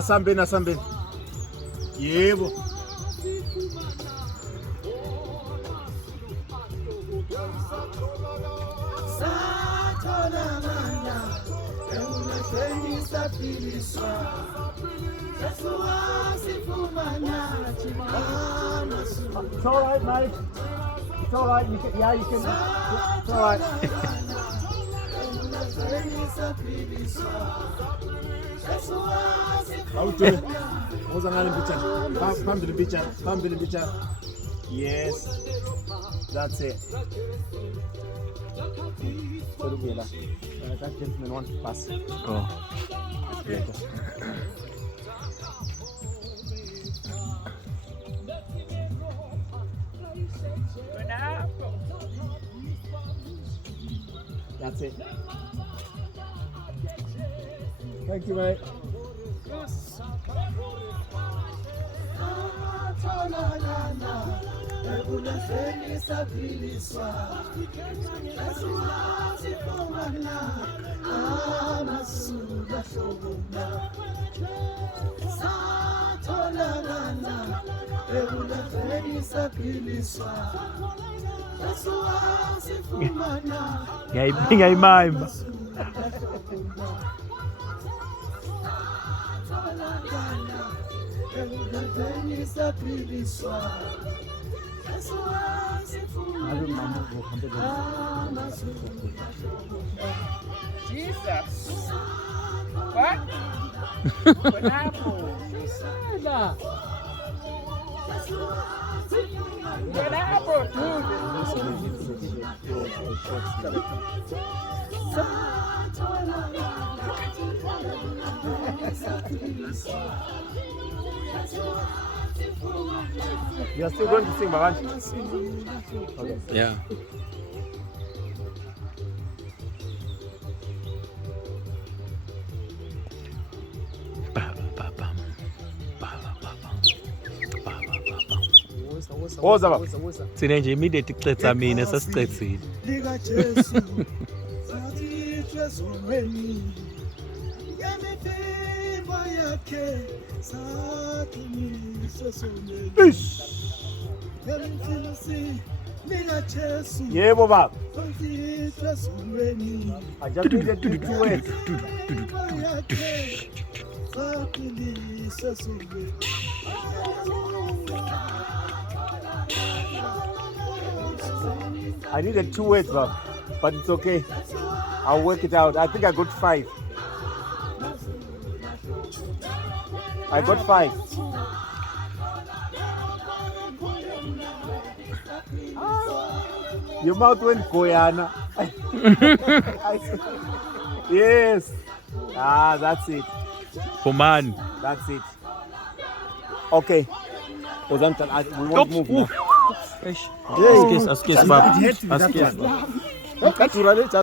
Asambeni. Yebo. It's all right, mate. It's all right. You can, yeah, you can. It's all right. How do you? What's another picture? Come to the picture. Yes. That's it. That gentleman wants to pass. Oh. That's it. Thank you, mate. Ngayimima. Jesus. What? What happened? What happened? You are still going to sing, Baban? Okay. Yeah. Thina nje immediate icetha mina sasicethile. Yebo baba. I just needed to wait. I needed 2 words, but it's okay. I'll work it out. I think I got 5. I got 5. Your mouth went Goyana. Yes. That's it. Woman. That's it. Okay. We won't move now. Askes, bab. Askes.